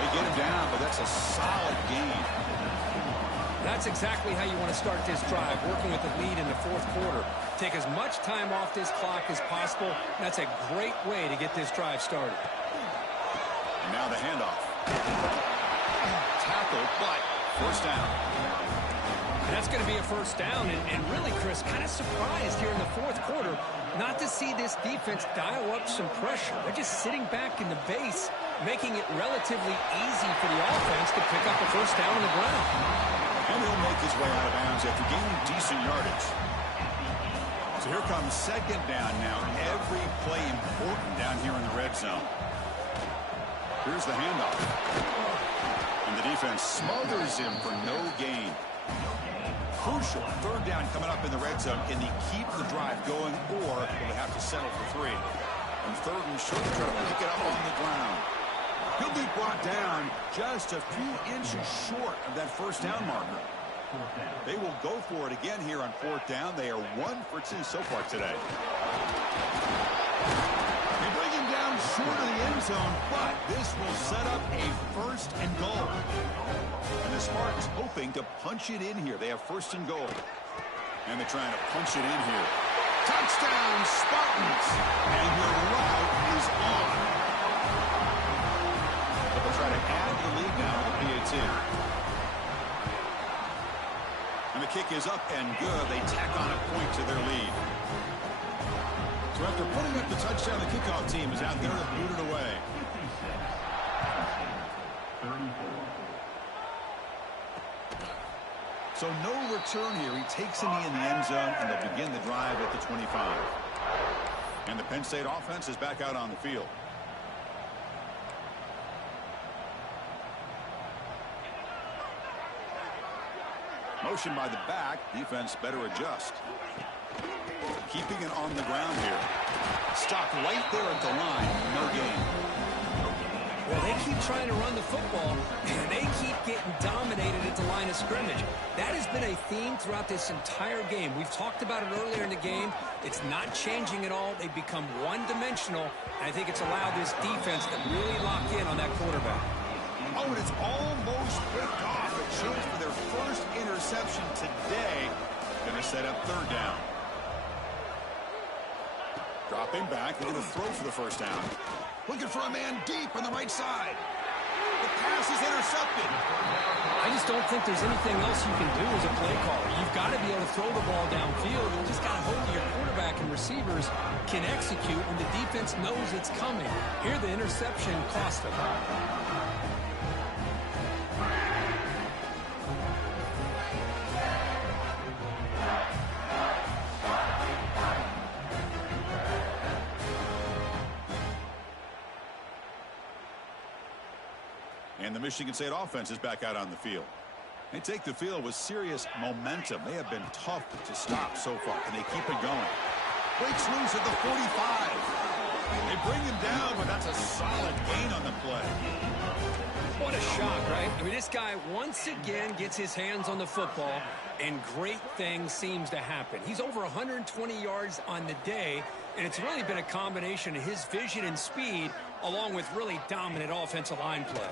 They get him down, but that's a solid gain. That's exactly how you want to start this drive, working with the lead in the fourth quarter. Take as much time off this clock as possible. That's a great way to get this drive started. And now the handoff. Tackle, but first down. And that's going to be a first down. And really, Chris, kind of surprised here in the fourth quarter not to see this defense dial up some pressure. They're just sitting back in the base, making it relatively easy for the offense to pick up a first down on the ground. And he'll make his way out of bounds after gaining decent yardage. So here comes second down now. Every play important down here in the red zone. Here's the handoff. And the defense smothers him for no gain. Crucial third down coming up in the red zone. Can they keep the drive going, or will they have to settle for 3? And third and short, trying to pick it up on the ground. He'll be brought down just a few inches short of that first down marker. They will go for it again here on fourth down. They are 1 for 2 so far today. They bring him down short of the end zone, but this will set up a first and goal. And the Spartans hoping to punch it in here. They have first and goal. And they're trying to punch it in here. Touchdown, Spartans. And the route is on. But they'll try to add the lead now with the PAT. And the kick is up and good. They tack on a point to their lead. So after putting up the touchdown, the kickoff team is out there to boot it away. 34. So no return here. He takes a knee in the end zone, and they'll begin the drive at the 25. And the Penn State offense is back out on the field. Motion by the back. Defense better adjust. Keeping it on the ground here. Stopped right there at the line. No gain. Well, they keep trying to run the football, and they keep getting dominated at the line of scrimmage. That has been a theme throughout this entire game. We've talked about it earlier in the game. It's not changing at all. They've become one-dimensional, and I think it's allowed this defense to really lock in on that quarterback. Oh, and it's almost picked off. A chance for their first interception today. Going to set up third down. Dropping back. They're going to throw for the first down. Looking for a man deep on the right side. The pass is intercepted. I just don't think there's anything else you can do as a play caller. You've got to be able to throw the ball downfield. You just got to hope your quarterback and receivers can execute when the defense knows it's coming. Here, the interception cost them. And the Michigan State offense is back out on the field. They take the field with serious momentum. They have been tough to stop so far, and they keep it going. Breaks loose at the 45. They bring him down, but that's a solid gain on the play. What a shot, right? I mean, this guy once again gets his hands on the football, and great things seems to happen. He's over 120 yards on the day, and it's really been a combination of his vision and speed along with really dominant offensive line play.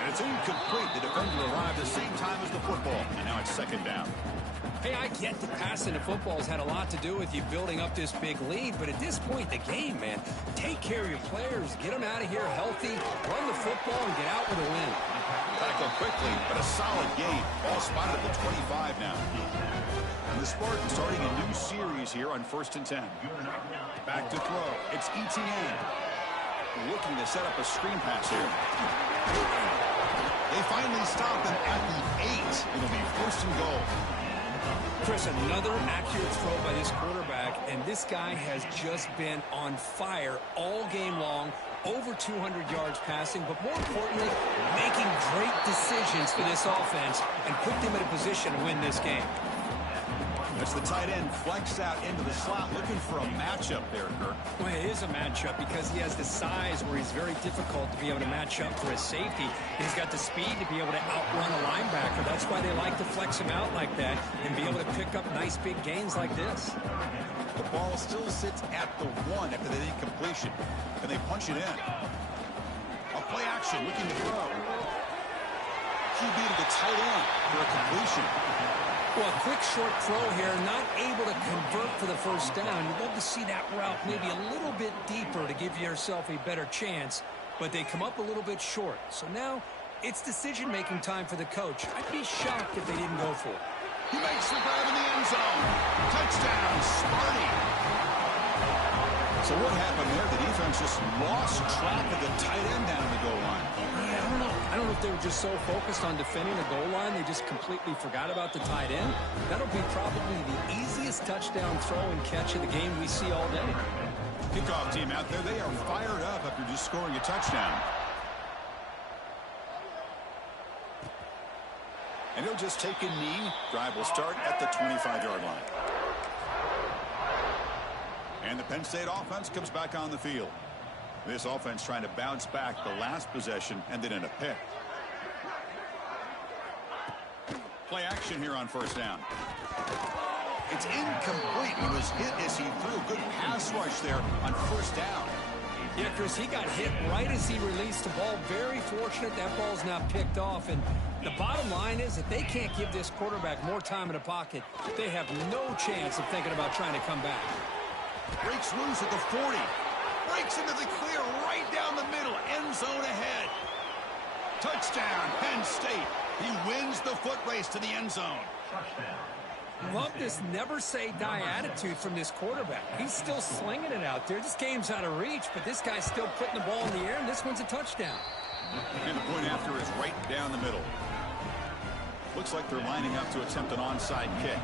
And it's incomplete. The defender arrived the same time as the football, and now it's second down. Hey, I get the passing the football has had a lot to do with you building up this big lead, but at this point in the game, man, take care of your players, get them out of here healthy, run the football, and get out with a win. Tackle quickly, but a solid gain. Ball spotted at the 25 now. And the Spartans starting a new series here on 1st and 10. Back to throw. It's Etienne. Looking to set up a screen pass here. They finally stop him at the 8. It'll be 1st and goal. Chris, another accurate throw by this quarterback, and this guy has just been on fire all game long, over 200 yards passing, but more importantly, making great decisions for this offense and put them in a position to win this game. As the tight end flexed out into the slot, looking for a matchup there, Kirk. Well, it is a matchup because he has the size where he's very difficult to be able to match up for his safety. He's got the speed to be able to outrun a linebacker. That's why they like to flex him out like that and be able to pick up nice big gains like this. The ball still sits at the 1 after the incompletion, and they punch it in. A play action, looking to throw. QB to the tight end for a completion. Well, a quick short throw here, not able to convert for the first down. You'd love to see that route maybe a little bit deeper to give yourself a better chance, but they come up a little bit short. So now it's decision-making time for the coach. I'd be shocked if they didn't go for it. He makes the grab in the end zone. Touchdown, Sparty. So what happened there? The defense just lost track of the tight end down the goal line. Yeah, I don't know. I don't know if they were just so focused on defending the goal line, they just completely forgot about the tight end. That'll be probably the easiest touchdown throw and catch of the game we see all day. Kickoff team out there, they are fired up after just scoring a touchdown. And he'll just take a knee. Drive will start at the 25-yard line. And the Penn State offense comes back on the field. This offense trying to bounce back. The last possession ended in a pick. Play action here on first down. It's incomplete. He was hit as he threw. Good pass rush there on first down. Yeah, Chris, he got hit right as he released the ball. Very fortunate that ball's not picked off. And the bottom line is that they can't give this quarterback more time in the pocket. They have no chance of thinking about trying to come back. Breaks loose at the 40. Breaks into the clear right down the middle. End zone ahead. Touchdown, Penn State. He wins the foot race to the end zone. Love this never-say-die attitude from this quarterback. He's still slinging it out there. This game's out of reach, but this guy's still putting the ball in the air, and this one's a touchdown. And the point after is right down the middle. Looks like they're lining up to attempt an onside kick.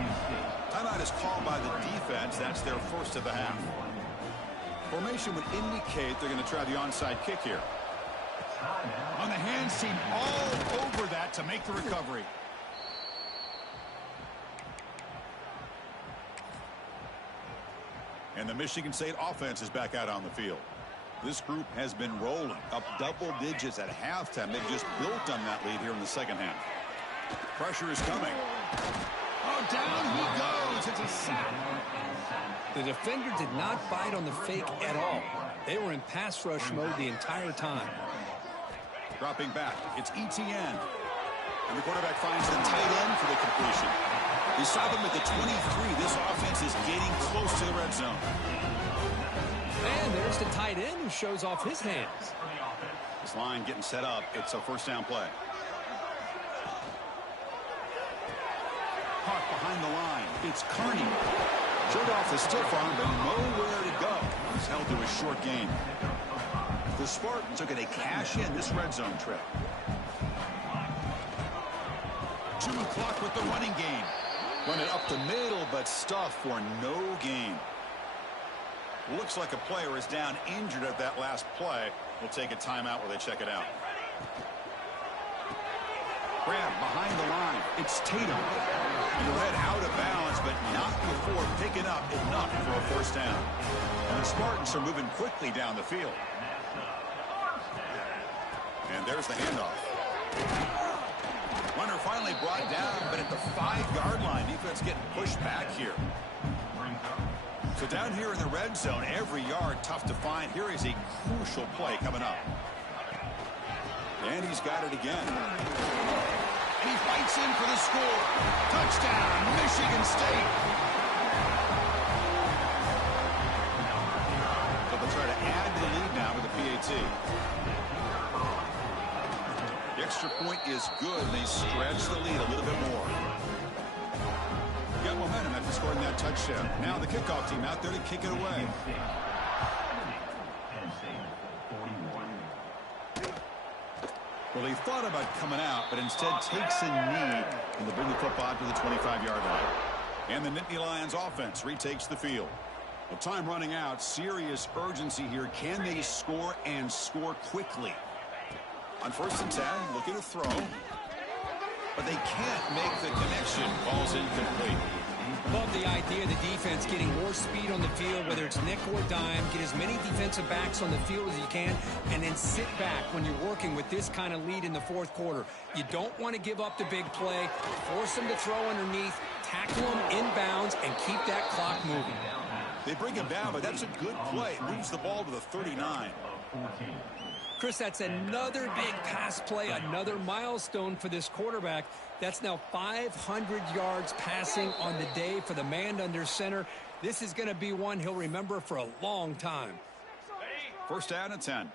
Timeout is called by the defense. That's their first of the half. Formation would indicate they're going to try the onside kick here. On the hands team all over that to make the recovery. And the Michigan State offense is back out on the field. This group has been rolling up double digits at halftime. They've just built on that lead here in the second half. Pressure is coming. Oh, down he goes. It's a sack. The defender did not bite on the fake at all. They were in pass rush mode the entire time. Dropping back. It's Etienne. And the quarterback finds the tight end for the completion. They stop him at the 23. This offense is getting close to the red zone. And there's the tight end who shows off his hands. This line getting set up. It's a first down play. Caught behind the line. It's Carney. Showed off the stiff arm, but nowhere to go. He's held to a short gain. The Spartans are going to cash in this red zone trip. 2 o'clock with the running game. Run it up the middle, but stuffed for no gain. Looks like a player is down injured at that last play. We'll take a timeout while they check it out. Grab behind the line. It's Tatum. And the red out of bounds, but not before picking up enough for a first down. And the Spartans are moving quickly down the field. And there's the handoff. Runner finally brought down, but at the 5-yard line, defense getting pushed back here. So down here in the red zone, every yard tough to find. Here is a crucial play coming up. And he's got it again. And he fights in for the score. Touchdown, Michigan State. So they'll try to add to the lead now with a PAT. The extra point is good, and they stretch the lead a little bit more. Got momentum after scoring that touchdown. Now the kickoff team out there to kick it away. Well, they thought about coming out, but instead takes a knee, and they'll bring the football to the 25-yard line. And the Nittany Lions offense retakes the field. Well, time running out. Serious urgency here. Can they score and score quickly? On 1st and 10, looking to throw. But they can't make the connection. Ball's incomplete. Love the idea of the defense getting more speed on the field, whether it's nickel or dime. Get as many defensive backs on the field as you can, and then sit back when you're working with this kind of lead in the 4th quarter. You don't want to give up the big play. Force them to throw underneath, tackle them inbounds, and keep that clock moving. They bring him down, but that's a good play. Moves the ball to the 39. Chris, that's another big pass play, another milestone for this quarterback. That's now 500 yards passing on the day for the man under center. This is going to be one he'll remember for a long time. First down and 10.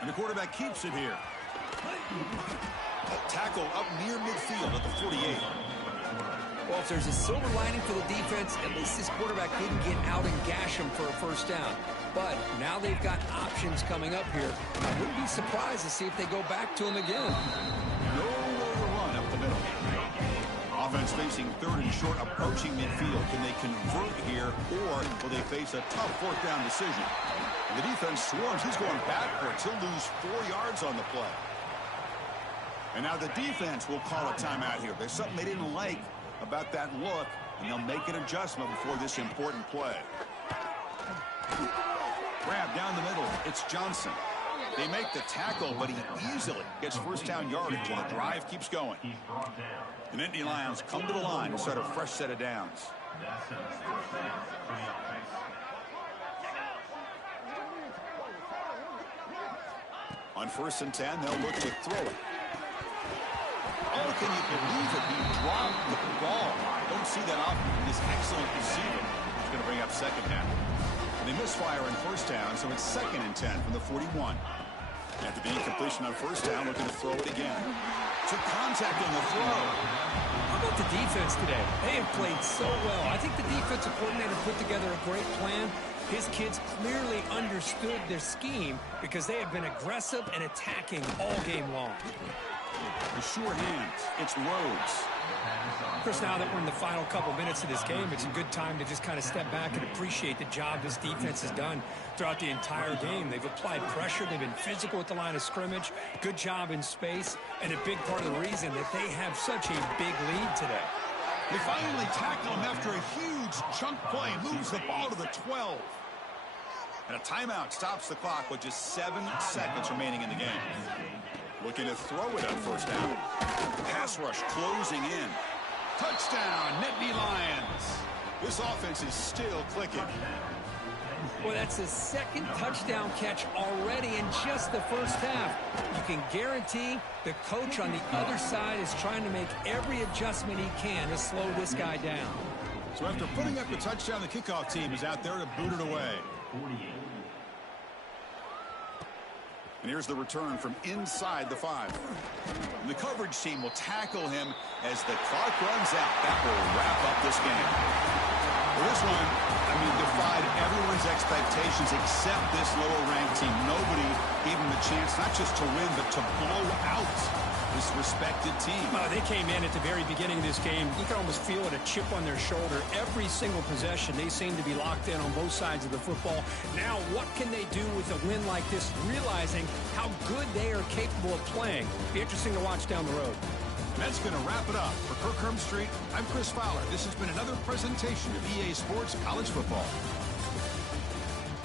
And the quarterback keeps it here. Tackle up near midfield at the 48. Well, if there's a silver lining for the defense, at least this quarterback didn't get out and gash him for a first down. But now they've got options coming up here. I wouldn't be surprised to see if they go back to him again. Nowhere to run up the middle. Offense facing 3rd and short, approaching midfield. Can they convert here, or will they face a tough 4th down decision? And the defense swarms. He's going backwards. He'll lose 4 yards on the play. And now the defense will call a timeout here. There's something they didn't like about that look, and they'll make an adjustment before this important play. Grab down the middle. It's Johnson. They make the tackle, but he easily gets first down yardage, and the drive keeps going. The Nittany Lions come to the line to start a fresh set of downs. On 1st and 10, they'll look to throw it. Oh, can you believe it? He dropped the ball. Don't see that often from this excellent receiver. He's going to bring up second half. And they misfire on 1st down, so it's 2nd and 10 from the 41. After the incompletion on 1st down, looking to throw it again. Took contact on the throw. How about the defense today? They have played so well. I think the defensive coordinator put together a great plan. His kids clearly understood their scheme because they have been aggressive and attacking all game long. The sure hands. It's Rhodes. Of course, now that we're in the final couple minutes of this game, it's a good time to just kind of step back and appreciate the job this defense has done throughout the entire game. They've applied pressure. They've been physical at the line of scrimmage. Good job in space. And a big part of the reason that they have such a big lead today. They finally tackle him after a huge chunk play. Moves the ball to the 12. And a timeout stops the clock with just 7 seconds remaining in the game. Looking to throw it on 1st down. Pass rush closing in. Touchdown, Nittany Lions. This offense is still clicking. Well, that's his 2nd touchdown catch already in just the 1st half. You can guarantee the coach on the other side is trying to make every adjustment he can to slow this guy down. So after putting up the touchdown, the kickoff team is out there to boot it away. And here's the return from inside the 5. And the coverage team will tackle him as the clock runs out. That will wrap up this game. Well, this one, defied everyone's expectations except this lower-ranked team. Nobody gave him the chance not just to win, but to blow out this respected team. They came in at the very beginning of this game. You can almost feel it, a chip on their shoulder. Every single possession, they seem to be locked in on both sides of the football. Now, what can they do with a win like this, realizing how good they are capable of playing? Be interesting to watch down the road. And that's going to wrap it up. For Kirk Street, I'm Chris Fowler. This has been another presentation of EA Sports College Football.